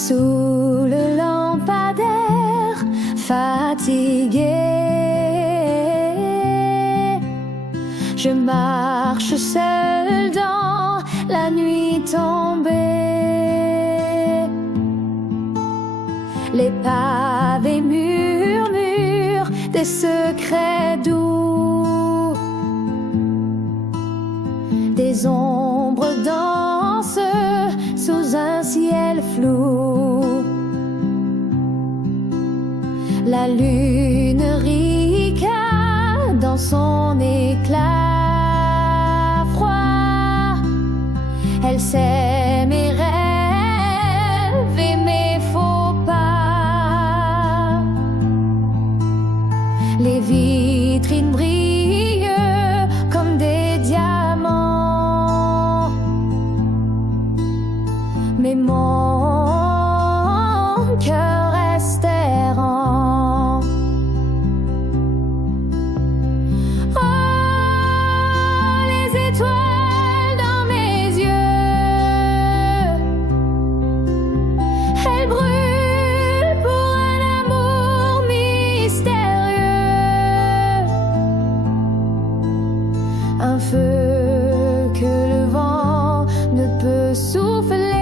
Sous le lampadaire, fatigué, je marche seule dans la nuit tombée. Les pavés murmurent des secrets doux, des ombres dansent sous un ciel flou. La lune rica dans son éclat froid. Elle sait mes rêves et mes faux pas. Les vitrines brillent comme des diamants, mais mon cœur reste errant. Oh, les étoiles dans mes yeux, elles brûlent pour un amour mystérieux. Un feu que le vent ne peut souffler.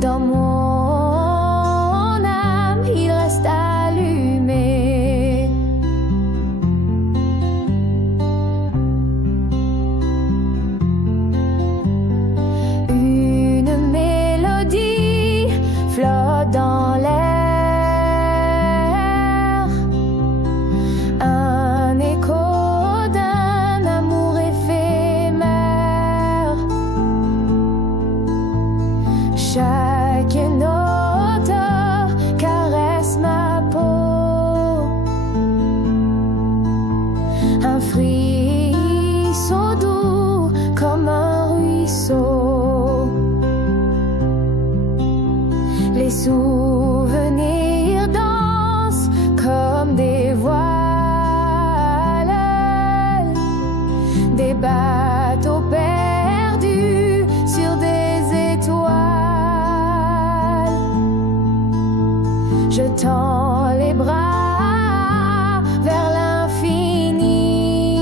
Dans mon âme, il reste allumé. Une mélodie flotte dans l'air, un écho d'un amour éphémère. Chaque note caresse ma peau, un frisson doux comme un ruisseau. Les souvenirs dansent comme des voiles, des bateaux perdus sur des étoiles. Je tends les bras vers l'infini,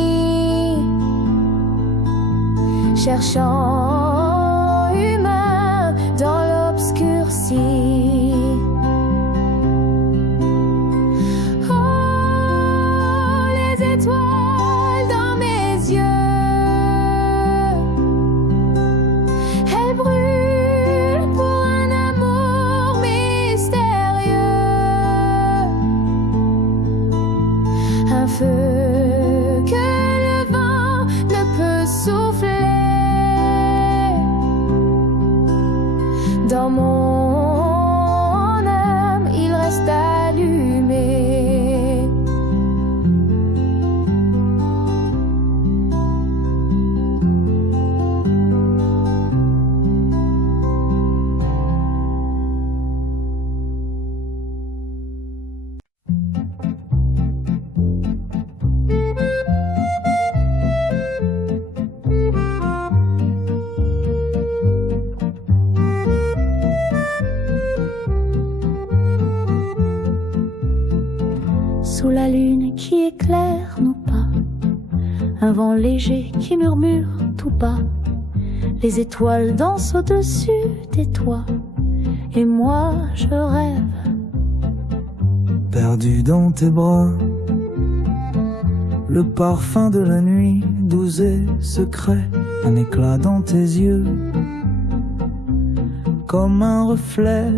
cherchant humain dans l'obscurci. Oh, les étoiles dans mes yeux, elles brûlent pour un amour mystérieux. Un feu que le vent ne peut souffler. Dans mon âme, il reste allumé. Sous la lune qui éclaire nos pas, un vent léger qui murmure tout bas. Les étoiles dansent au-dessus des toits, et moi je rêve. Perdu dans tes bras, le parfum de la nuit, doux et secret, un éclat dans tes yeux, comme un reflet.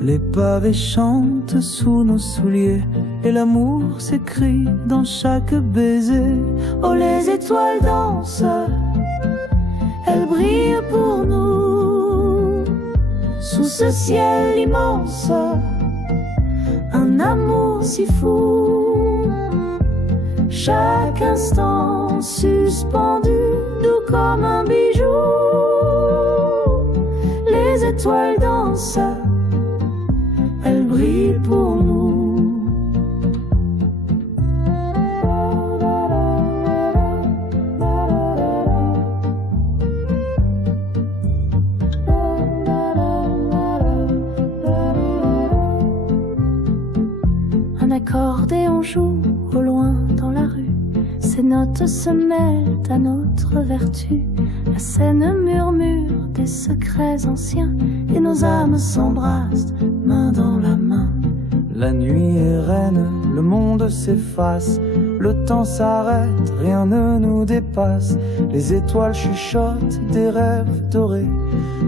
Les pavés chantent sous nos souliers, et l'amour s'écrit dans chaque baiser. Oh, les étoiles dansent, elles brillent pour nous, sous ce ciel immense, un amour si fou. Chaque instant suspendu, doux comme un bijou. Les étoiles dansent, elles brillent pour nous. l'accordéon joue au loin dans la rue. Ces notes se mêlent à notre vertu. La scène murmure des secrets anciens et nos âmes s'embrassent, main dans la main. La nuit est reine, le monde s'efface, le temps s'arrête, rien ne nous dépasse. Les étoiles chuchotent des rêves dorés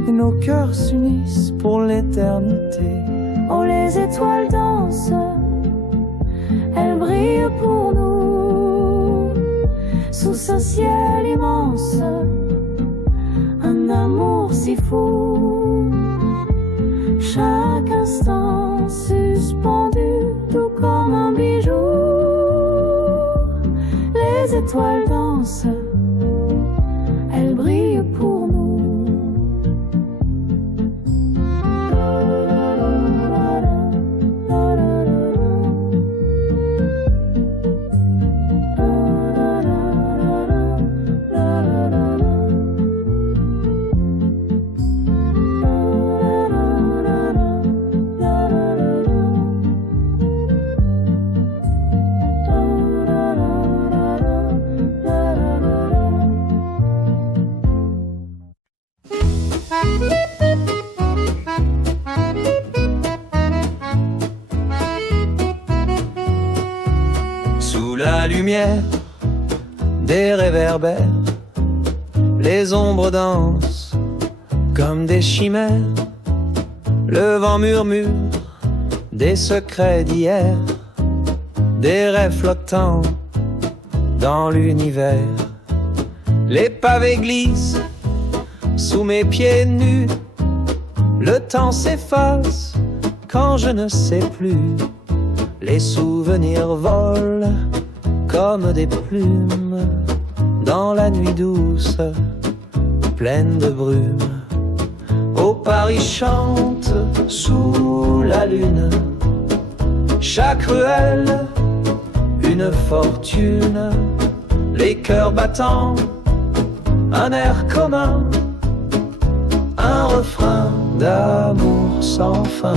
et nos cœurs s'unissent pour l'éternité. Oh, les étoiles dansent, elles brillent pour nous, sous ce ciel immense, un amour si fou. Chaque instant suspendu, tout comme un bijou. Les étoiles dansent, elles brillent pour nous. Sous la lumière des réverbères, les ombres dansent comme des chimères. Le vent murmure des secrets d'hier, des rêves flottants dans l'univers. Les pavés glissent sous mes pieds nus, le temps s'efface quand je ne sais plus. Les souvenirs volent comme des plumes dans la nuit douce, pleine de brume. Oh, Paris chante sous la lune, chaque ruelle une fortune, les cœurs battants, un air commun, un refrain d'amour sans fin.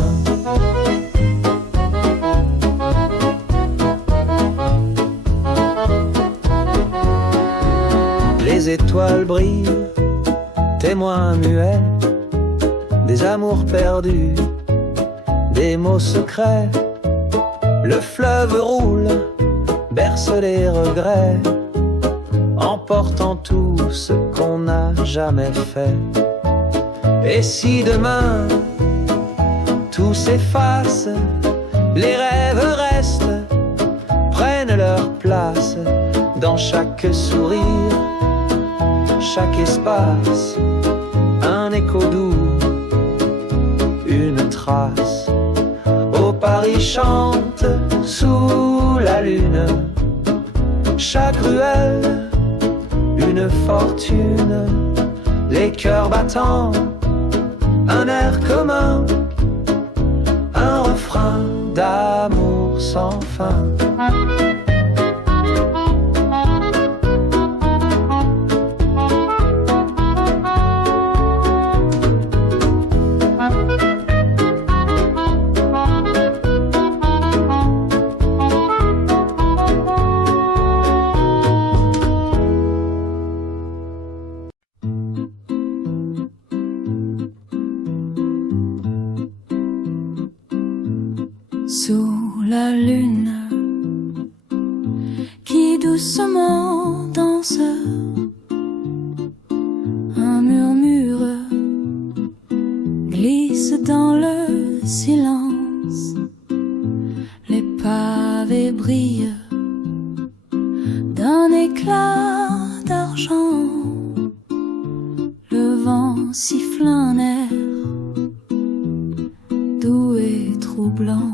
Les étoiles brillent, témoins muets des amours perdus, des mots secrets. Le fleuve roule, berce les regrets, emportant tout ce qu'on n'a jamais fait. Et si demain tout s'efface, les rêves restent, prennent leur place dans chaque sourire, chaque espace, un écho doux, une trace. Oh, Paris chante sous la lune, chaque ruelle une fortune, les cœurs battants, un air commun, un refrain d'amour sans fin. Sous la lune qui doucement danse, un murmure glisse dans le silence. Les pavés brillent d'un éclat d'argent, le vent siffle un air doux et troublant.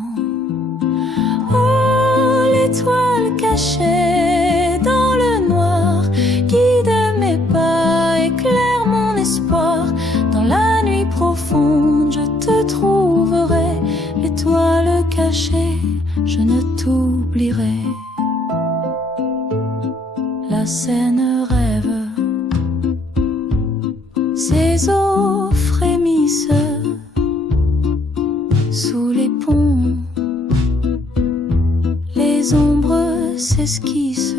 Oh, l'étoile cachée dans le noir, guide mes pas, éclaire mon espoir. Dans la nuit profonde, je te trouverai. L'étoile cachée, je ne t'oublierai. La Seine rêve, ses eaux frémissent sous les ponts. s'esquisse.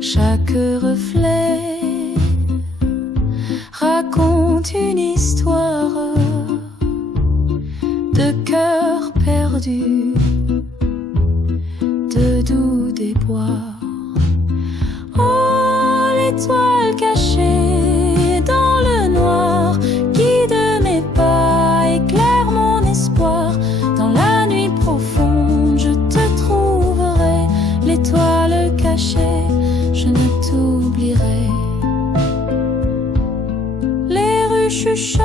Chaque reflet raconte une histoire de cœur perdu, de doux déboires. Oh, l'étoile cachée dans le noir, guide mes pas, éclaire mon espoir. Dans la nuit profonde, je te trouverai. L'étoile cachée, je ne t'oublierai. Les rues chuchotent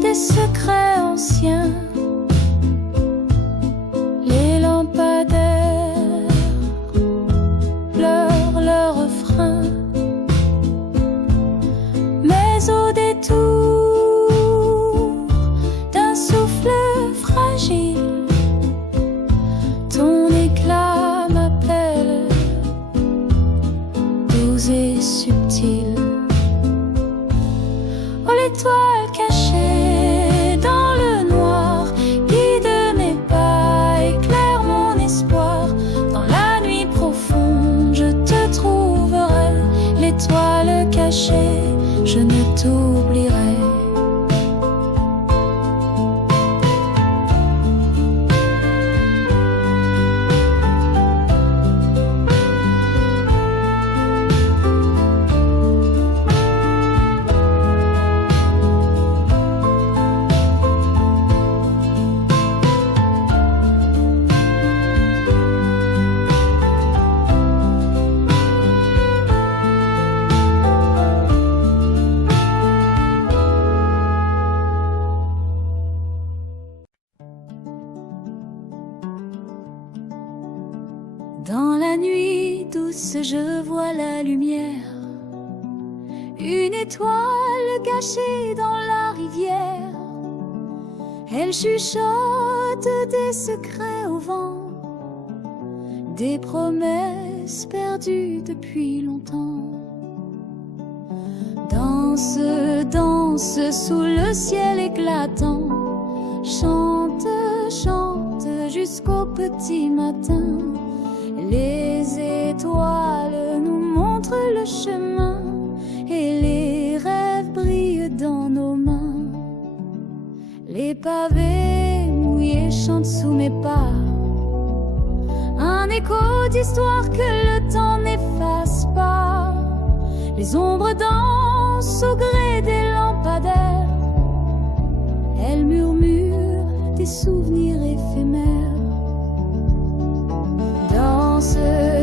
des secrets anciens. Les lampadaires pleurent leurs refrains. Mais au détour d'un souffle fragile, ton éclat m'appelle, doux et subtil. Oh, l'étoile cachée dans le noir, guide mes pas, éclaire mon espoir. Dans la nuit profonde, je te trouverai. L'étoile cachée, je ne t'oublierai. Dans la nuit douce, je vois la lumière, une étoile cachée dans la rivière. Elle chuchote des secrets au vent, des promesses perdues depuis longtemps. Danse, danse sous le ciel éclatant, chante, chante jusqu'au petit matin. Les étoiles nous montrent le chemin et les rêves brillent dans nos mains. Les pavés mouillés chantent sous mes pas, un écho d'histoire que le temps n'efface pas. Les ombres dansent au gré des lampadaires, elles murmurent des souvenirs éphémères. Danse,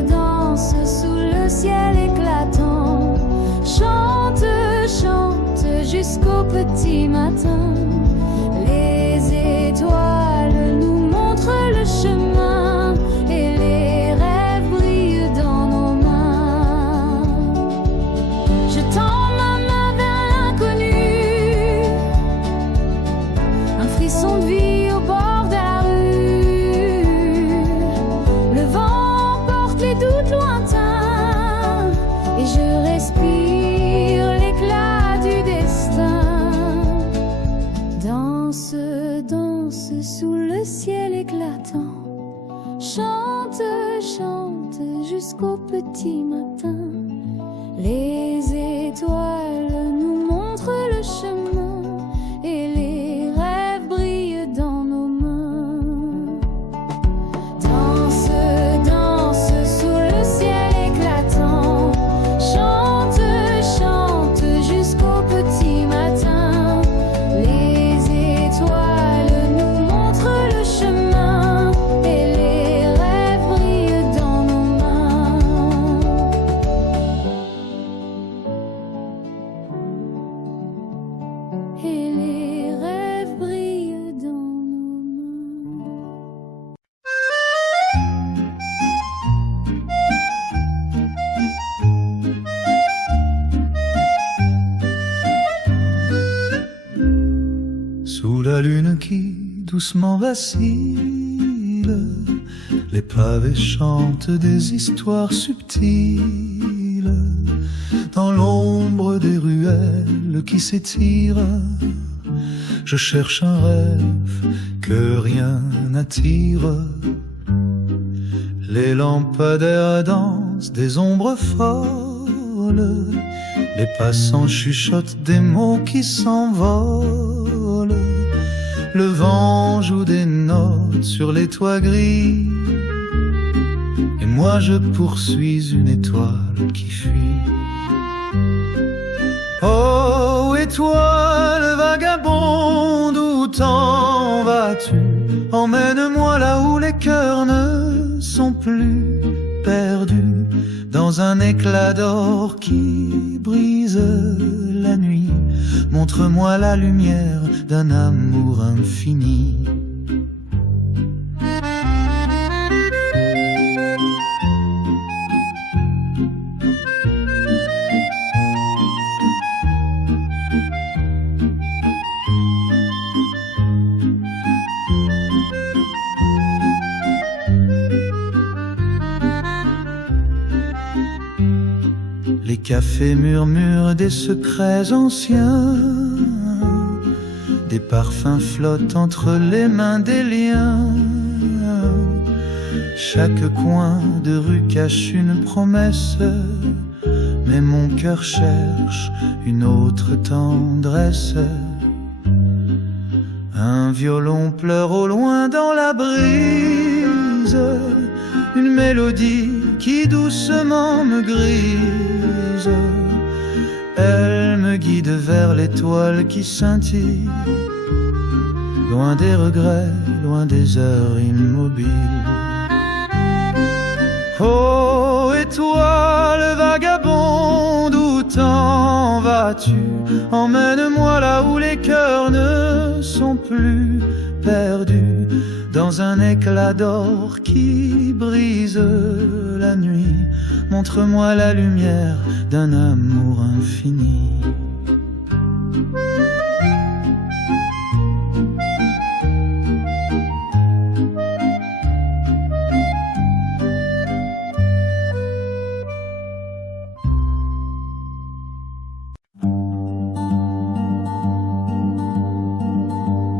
danse sous le ciel éclatant, chante, chante jusqu'au petit matin. Les étoiles nous montrent le chemin et les rêves brillent dans nos mains. Je tends ma main vers l'inconnu, un frisson de vie au bord de la rue. Le vent porte les doutes lointains et je respire l'éclat du destin. Danse, danse sous le ciel éclatant, chante, chante jusqu'au petit matin. Les étoiles nous montrent le chemin et les rêves brillent dans nos mains. Danse, danse sous le ciel éclatant, chante, chante jusqu'au petit matin. Les étoiles nous montrent le chemin et les rêves brillent dans nos mains. Et les rêves brillent dans nos mains. Sous la lune qui doucement vacille, les pavés chantent des histoires subtiles. Dans l'ombre des ruelles qui s'étirent, je cherche un rêve que rien n'attire. Les lampadaires dansent des ombres folles, les passants chuchotent des mots qui s'envolent. Le vent joue des notes sur les toits gris, et moi je poursuis une étoile qui fuit. Oh, étoile vagabonde, où t'en vas-tu? Emmène-moi là où les cœurs ne sont plus perdus, dans un éclat d'or qui brise la nuit. Montre-moi la lumière d'un amour infini. Les cafés murmurent des secrets anciens, des parfums flottent entre les mains des liens. Chaque coin de rue cache une promesse, mais mon cœur cherche une autre tendresse. Un violon pleure au loin dans la brise, une mélodie qui doucement me grise. Elle me guide vers l'étoile qui scintille, loin des regrets, loin des heures immobiles. Oh, étoile vagabonde, où t'en vas-tu? Emmène-moi là où les cœurs ne sont plus perdus, dans un éclat d'or qui brise la nuit. Montre-moi la lumière d'un amour infini.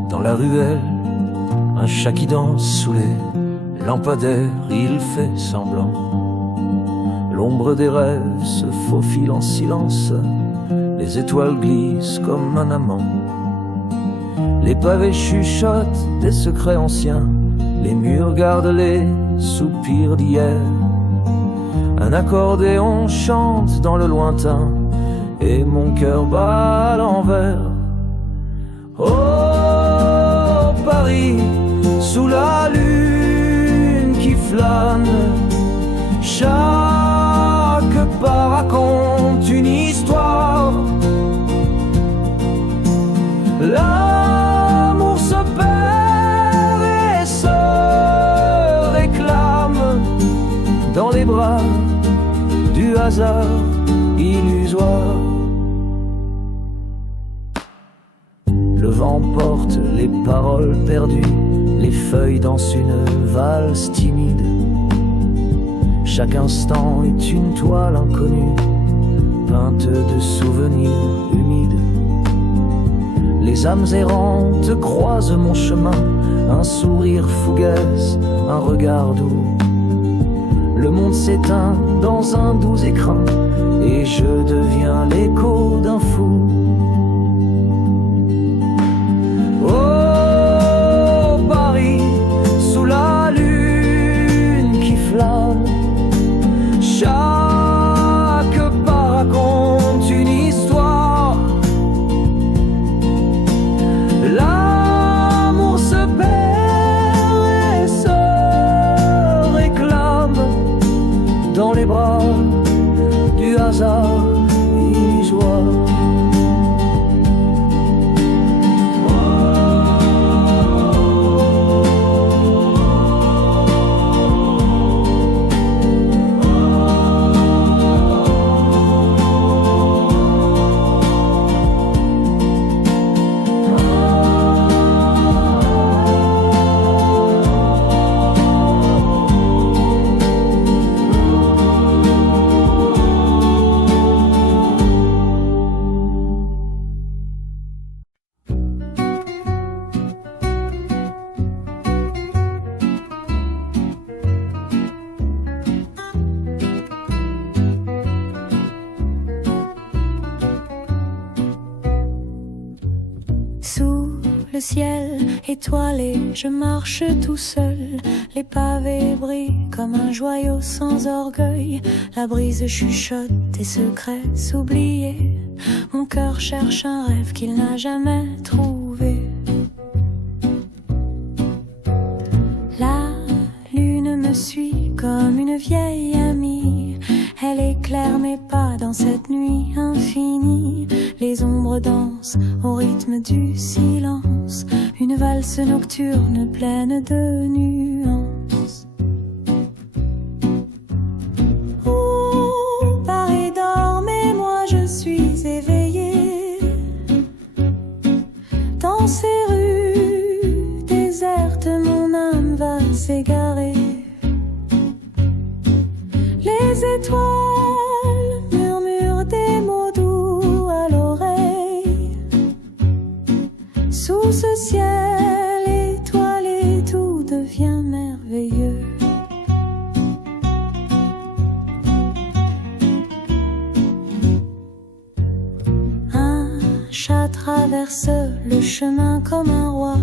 Dans la ruelle, un chat qui danse sous les lampadaires, il fait semblant. L'ombre des rêves se faufile en silence, les étoiles glissent comme un amant. Les pavés chuchotent des secrets anciens, les murs gardent les soupirs d'hier. Un accordéon chante dans le lointain, et mon cœur bat à l'envers. Oh, Paris, sous la lune qui flâne, chaque pas raconte une histoire. L'amour se perd et se réclame dans les bras du hasard illusoire. Le vent porte les paroles perdues, les feuilles dansent une valse timide. Chaque instant est une toile inconnue, peinte de souvenirs humides. Les âmes errantes croisent mon chemin, un sourire fugace, un regard doux. Le monde s'éteint dans un doux écrin, et je deviens l'écho d'un fou. Oh, Paris, sous la lune qui flâne, chaque pas raconte une histoire. L'amour se perd et se réclame dans les bras du hasard illusoire. le ciel étoilé, je marche tout seul. Les pavés brillent comme un joyau sans orgueil. La brise chuchote des secrets oubliés. Mon cœur cherche un rêve qu'il n'a jamais trouvé. La lune me suit comme une vieille amie. Elle éclaire mes pas dans cette nuit infinie. Les ombres dansent au rythme du silence. Une valse nocturne pleine de nuances. Oh, Paris dort, mais moi je suis éveillée. Dans ces rues désertes, mon âme va s'égarer. Les étoiles murmurent des mots doux à l'oreille. Sous ce ciel étoilé, tout devient merveilleux. Un chat traverse le chemin comme un roi.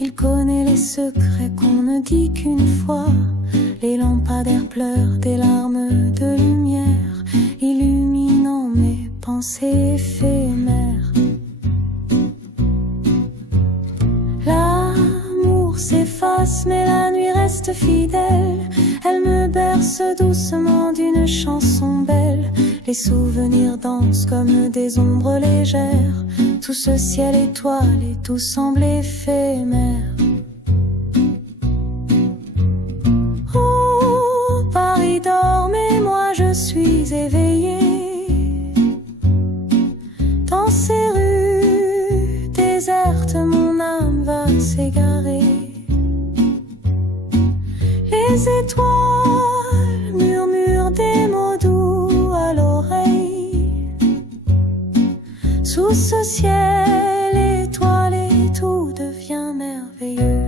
Il connaît les secrets qu'on ne dit qu'une fois. Les lampadaires pleurent des larmes de lumière, illuminant mes pensées éphémères. L'amour s'efface, mais la nuit reste fidèle. Elle me berce doucement d'une chanson belle. Les souvenirs dansent comme des ombres légères. Tout ce ciel étoilé, tout semble éphémère. Paris dort, mais moi je suis éveillée. Dans ces rues désertes, mon âme va s'égarer. Les étoiles murmurent des mots doux à l'oreille. Sous ce ciel étoilé, tout devient merveilleux.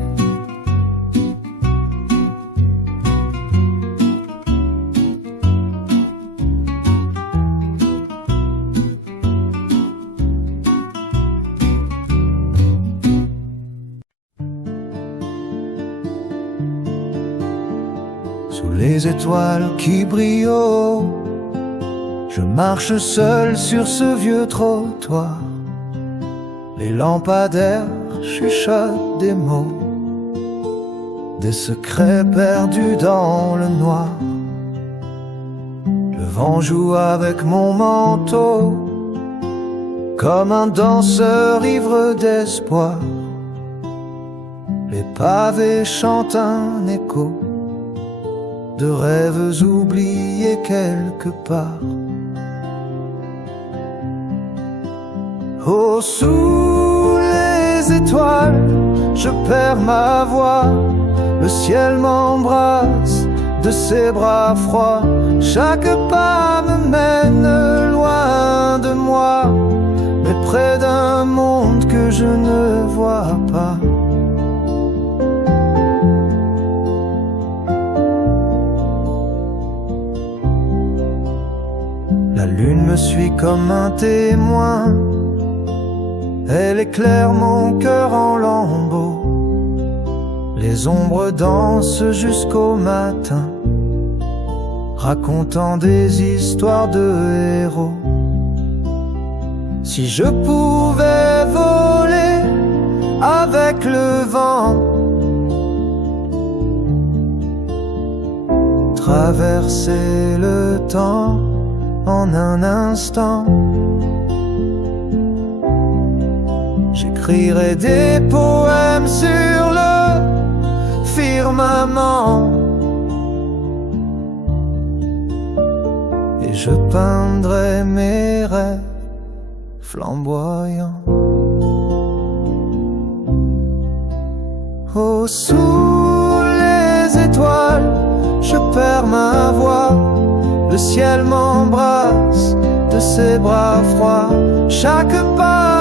Les étoiles qui brillent haut, je marche seul sur ce vieux trottoir. Les lampadaires chuchotent des mots, des secrets perdus dans le noir. Le vent joue avec mon manteau, comme un danseur ivre d'espoir. Les pavés chantent un écho de rêves oubliés quelque part. Oh, sous les étoiles, je perds ma voix. Le ciel m'embrasse de ses bras froids. Chaque pas me mène loin de moi, mais près d'un monde que je ne vois pas. La lune me suit comme un témoin. Elle éclaire mon cœur en lambeaux. Les ombres dansent jusqu'au matin, racontant des histoires de héros. Si je pouvais voler avec le vent, traverser le temps en un instant, j'écrirais des poèmes sur le firmament et je peindrais mes rêves flamboyants. Oh, sous les étoiles, je perds ma voix. Le ciel m'embrasse de ses bras froids. Chaque pas